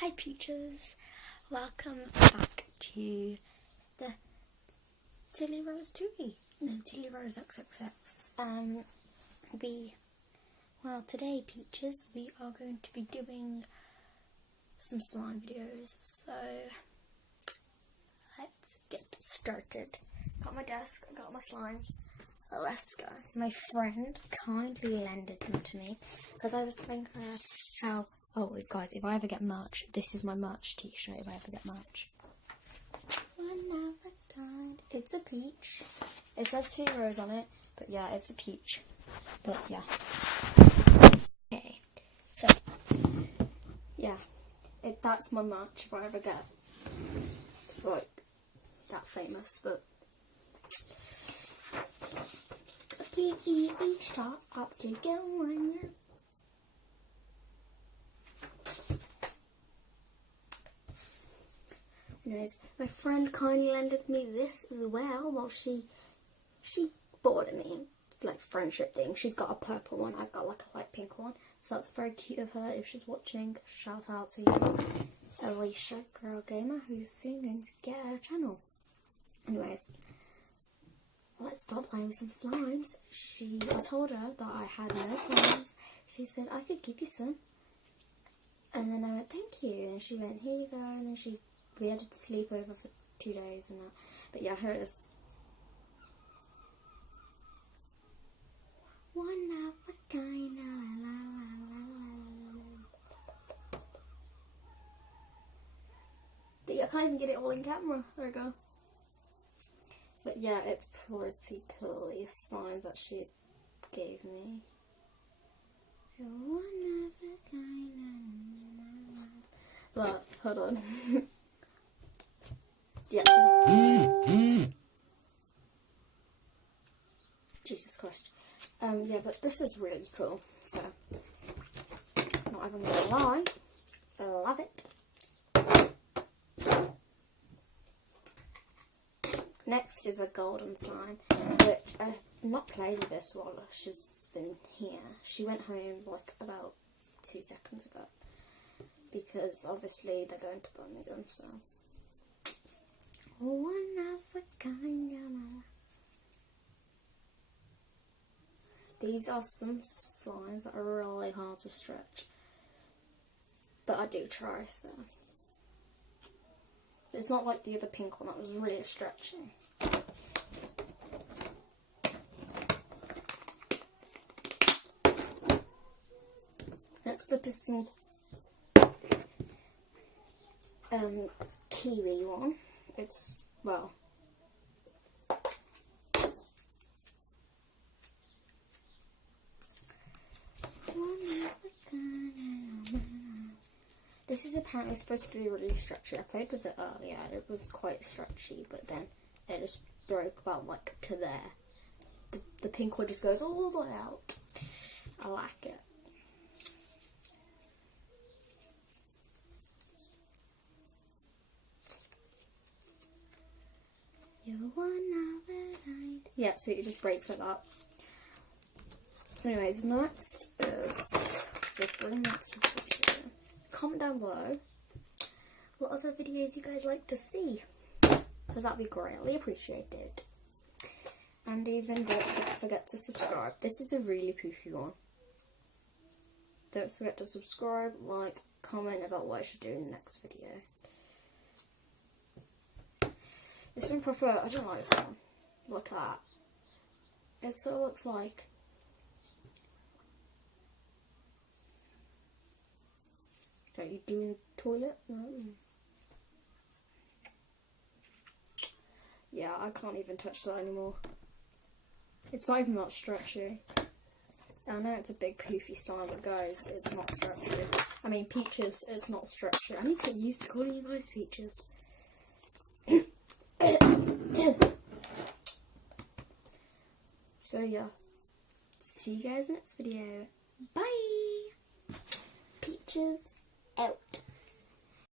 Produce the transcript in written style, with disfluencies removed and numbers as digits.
Hi Peaches, welcome back to the Tilly Rose Tui. No, Tilly Rose XXX. Today Peaches, we are going to be doing some slime videos, so let's get started. Got my desk, got my slimes, let's go. My friend kindly lended them to me, because I was telling her how, oh guys, if I ever get merch, this is my merch t-shirt if I ever get merch. One of a kind. It's a peach. It says Tilly Rose on it, but yeah, it's a peach. But yeah. Okay, so, yeah, that's my merch if I ever get, like, that famous, but okay, each top up to go on you. Anyways, my friend kindly lended me this as well. Well, she bought it me, like, friendship thing. She's got a purple one, I've got like a light pink one. So that's very cute of her. If she's watching, shout out to you, Alicia Girl Gamer, who's soon going to get her channel. Anyways, let's start playing with some slimes. I told her that I had no slimes. She said I could give you some. And then I went, thank you. And she went, here you go. And then we had to sleep over for 2 days and that. But yeah, here it is. One of a kind, la la la la la. I can't even get it all in camera. There we go. But yeah, it's pretty cool. These slimes that she gave me. One of a kind. Look, hold on. Yes. Jesus Christ. Yeah, but this is really cool. So, not even gonna lie, I love it. Next is a golden slime, which I've not played with this while she's been here. She went home like about 2 seconds ago, because obviously they're going to Birmingham, so. One of a kind. These are some slimes that are really hard to stretch, but I do try, so. It's not like the other pink one that was really stretchy. Next up is some kiwi one. It's, well, this is apparently supposed to be really stretchy. I played with it earlier, it was quite stretchy, but then it just broke about like to there. The pink one just goes all the way out. I like it. You're one of a kind. Yeah, so it just breaks like that. Anyways, next is comment down below what other videos you guys like to see, because that'd be greatly appreciated. And even don't forget to subscribe. This is a really poofy one. Don't forget to subscribe, like, comment about what I should do in the next video. This one proper, I don't like this one. Look at that. It sort of looks like, are you doing toilet? No. Yeah, I can't even touch that anymore. It's not even that stretchy. I know it's a big poofy slime, but guys, it's not stretchy. I mean, Peaches, it's not stretchy. I need to get used to calling you guys Peaches. So yeah, see you guys next video. Bye! Peaches out.